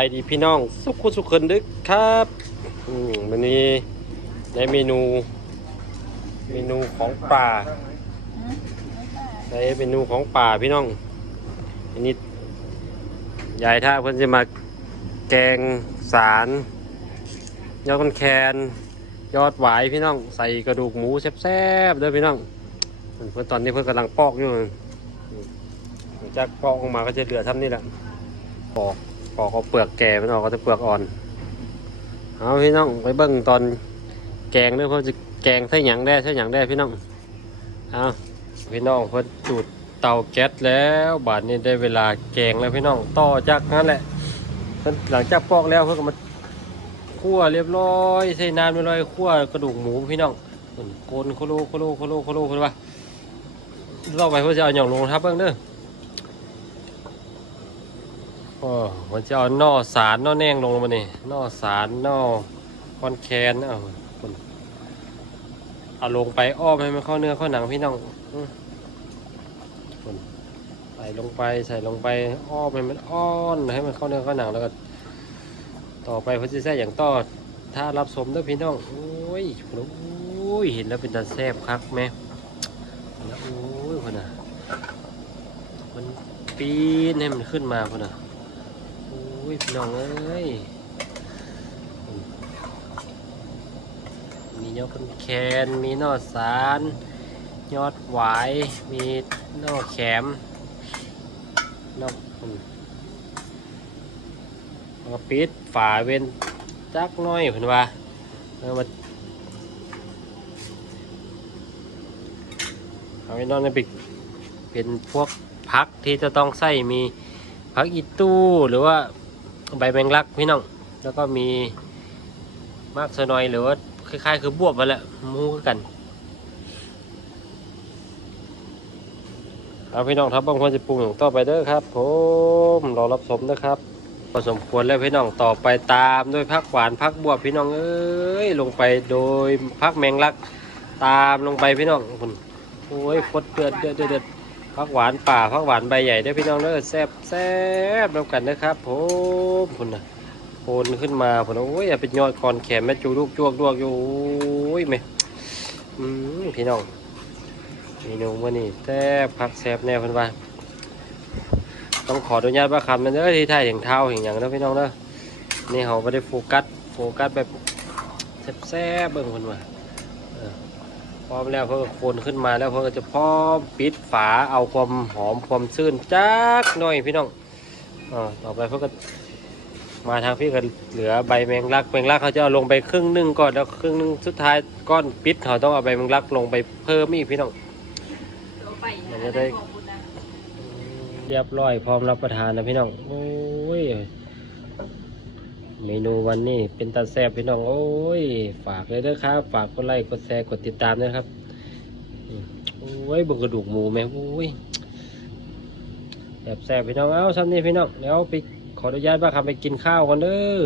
ไปดีพี่น้องสุขุสุขคนดึกครับวันนี้ได้เมนู เมนูของป่าได้เมนูของป่าพี่น้องอันนี้ยายท่าเพิ่นจะมาแกงสาร ยอดคนแคนยอดหวายพี่น้อง ใส่กระดูกหมูแซ่บๆเด้อพี่น้องเพิ่นตอนนี้เพิ่นกำลังปอกอยู่จากปอกออกมาก็จะเหลือท่านี้แหละปอก ปอกเอาเปลือกแก่มันออกก็จะเปลือกอ่อนเอาพี่น้องไปเบิ่งตอนแกงเด้อเพื่อจะแกงใส่หยังได้ใส่หยังได้พี่น้องเอาพี่น้องเพิ่นจุดเตาแก๊สแล้วบาดนี้ได้เวลาแกงแล้วพี่น้องต่อจากนั้นแหละเพิ่นหลังจากปอกแล้วเพิ่นก็มาคั่วเรียบร้อยใส่น้ำเรียบร้อยคั่วกระดูกหมูพี่น้องเพิ่นโกนโคโลโคโลโคโลโคโลเพิ่นว่าเราไปเพื่อจะเอาหย่องลงทับเบิ่งเด้อ โอ้มันจะเอานอสารนอแนงลงมานี่นอสารนอคอนแคนเอาคนเอาลงไปอ้อมให้มันเข้าเนื้อเข้าหนังพี่น้องคนใส่ลงไปใส่ลงไปอ้อมให้มันอ้อนให้มันเข้าเนื้อเข้าหนังแล้วก็ต่อไปพอจะแซ่อย่างต่อถ้ารับสมด้วยพี่น้องโอ้ยโอ้ยเห็นแล้วเป็นตาแซ่บคักไหมแล้วโอ้ยคนน่ะมันปีนให้มันขึ้นมาคนน่ะ อ้ยพี่น้องเอ้ยมียอดคนแคนมีนอสาร ยอดหวาย มีนอแขมนอกมแล้วก็ปิดฝาเว้นจักน้อยเพิ่นว่าแล้วมาเอาไว้นอนในปิกเป็นพวกพักที่จะต้องใส่มีผักอีตู้หรือว่า ใบแมงลักพี่น้อง แล้วก็มีมากสนอยหรือว่าคล้ายๆ คือบวบมาและหมูกันเอาพี่น้องครับบางคนจะปรุงอย่างต่อไปเด้อครับ ผมรอรับชมนะครับพอสมควรแล้วพี่น้องต่อไปตามด้วยผักหวานผักบวบพี่น้องเอ้ยลงไปโดยผักแมงลัก ตามลงไปพี่น้องคุณโอ้ยฟดเดือดเดือดเดือด เดือดผักหวานป่าผักหวานใบใหญ่ได้พี่น้องเด้อแซบแซบแล้วกันนะครับผมพุ่นนะโคนขึ้นมาพุ่นโอ้ยอย่าเป็นยอดคอนแขนแม่จูลูกจวกดวกอยู่โอ้ยแม่อืมพี่น้องเมนูวันนี้แซบผักแซบแน่พิ่นว่าต้องขออนุญาตว่าคำนั้นเด้อที่ไทยอย่างเท้าอย่างอย่างเด้อพี่น้องเด้อนี่เขาไม่ได้โฟกัสโฟกัสแบบแซบๆเบิ่งเพิ่นว่า พร้อมแล้วเพื่อคนขึ้นมาแล้วเพื่อจะพร้อมปิดฝาเอาความหอมความซื่นจักหน่อยพี่น้องอ่าต่อไปเพื่อก็มาทางพี่ก็เหลือใบแมงลักแมงลักเขาจะเอาลงไปครึ่งหนึงก่อนแล้วครึ่งหนึงสุดท้ายก้อนปิดเขาต้องเอาใบแมงลักลงไปเพิ่มอีกพี่น้องมันจะได้เรียบร้อยพร้อมรับประทานนะพี่น้องโอ้ย เมนูวันนี้เป็นตาแซ่บพี่น้องโอ้ย ฝากเลยนะครับ ฝากกดไลค์กดแชร์กดติดตามนะครับโอ้ยบกระดูกหมูแม่โอ้ยแซ่บแซ่บพี่น้องเอ้าซ้ำนี่พี่น้องแล้วไปขออนุญาตบ้าครับไปกินข้าวกันเด้อ